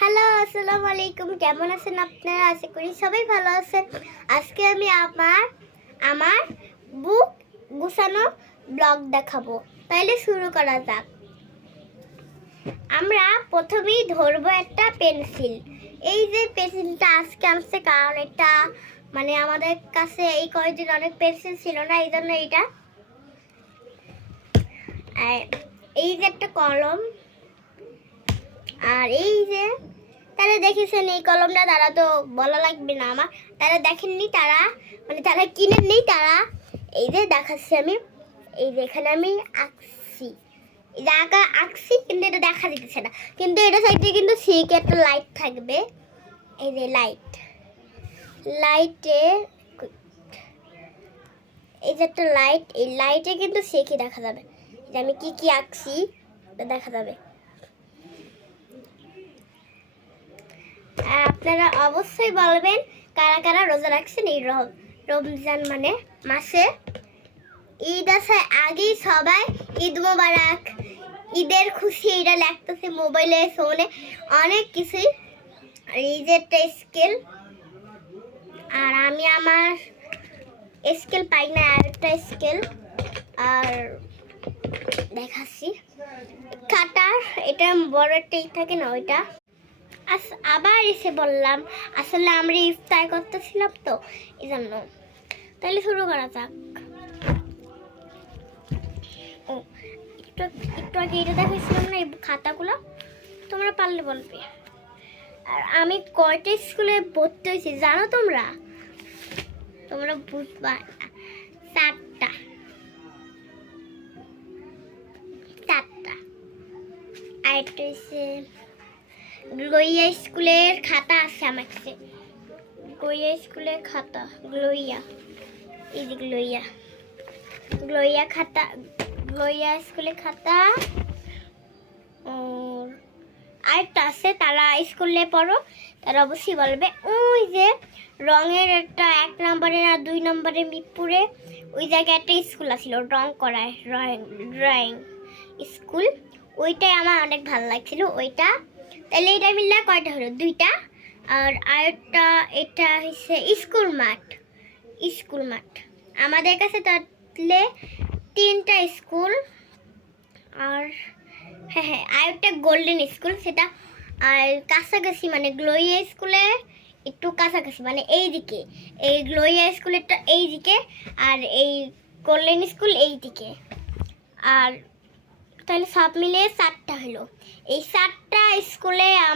Hello, আসসালামু আলাইকুম। কেমন আছেন আপনারা? আশা করি সবাই ভালো আছেন। আজকে আমি আমার বুক গুছানো ব্লগ দেখাবো। তাইলে শুরু করা যাক। আমরা প্রথমেই ধরবো একটা পেন্সিল। এই যে পেন্সিলটা আজকে আনছে, কারণ এটা মানে আমাদের কাছে এই কয়েকদিন অনেক পেন্সিল ছিল না, এই জন্য এইটা। এই যে একটা কলম, আর এই যে তারা দেখেছেন এই কলমটা, তারা তো বলা লাগবে না আমার, তারা দেখেননি, তারা তারা কিনেননি, তারা এই যে দেখাচ্ছি আমি। এই যে এখানে আমি আঁকছি, এই যে আঁকছি, কিন্তু এটা দেখা দিতেছে না, কিন্তু এটা সাইডে কিন্তু সিকে একটা লাইট থাকবে। এই যে লাইটে এই যে একটা লাইট, এই লাইটে কিন্তু সিকে দেখা যাবে যে আমি কি কি আঁকছি, দেখা যাবে। আপনারা অবশ্যই বলবেন কারা কারা রোজা রাখছেন এই রমজান মানে মাসে। ঈদ আসার আগেই সবাই ঈদ মোবারক, ঈদের খুশি এটা লাগতেছে মোবাইলে, ফোনে অনেক কিছুই। আর এই যে একটা স্কেল, আর আমি আমার স্কেল পাই না, আর একটা স্কেল আর দেখাচ্ছি কাটার, এটা বড় একটাই থাকে না ওইটা। আবার এসে বললাম, আসলে আমরা ইফতার করতেছিলাম তো এই জন্য। তাহলে শুরু করা যাক। ও একটু একটু আগে এটা দেখাইছিলাম না, এই খাতাগুলো তোমরা পারলে বলবে। আর আমি কয়টা স্কুলে ভর্তি হয়েছি জানো তোমরা? তোমরা বুঝবা, 4টা। আর একটা হচ্ছে গ্লোইয়া স্কুলের খাতা আছে আমার কাছে, গ্লোইয়া স্কুলের খাতা, গ্লোইয়া, এই যে গ্লোইয়া খাতা, গ্লোইয়া স্কুলের খাতা। আরেকটা আছে, তারা স্কুলে পড়ো তারা অবশ্যই বলবে। ওই যে রঙের একটা 1 নম্বরের আর 2 নম্বরের মিরপুরে ওই জায়গায় একটা স্কুল আছিল রং করায়, ড্রয়িং স্কুল, ওইটাই আমার অনেক ভালো লাগছিল ওইটা। তাহলে এটা মিললে কয়টা হলো? 2টা। আর আরেকটা এটা হচ্ছে স্কুল মাঠ আমাদের কাছে, তাহলে 3টা স্কুল। আর হ্যাঁ, আরেকটা গোল্ডেন স্কুল, সেটা আর কাছাকাছি, মানে গ্লোইয়া স্কুলে একটু কাছাকাছি, মানে এইদিকে, এই গ্লোইয়া স্কুলেরটা এইদিকে, আর এই গোল্ডেন স্কুল এইদিকে। আর তাহলে সব মিলিয়ে 4টা হলো। এই 4টা স্কুলে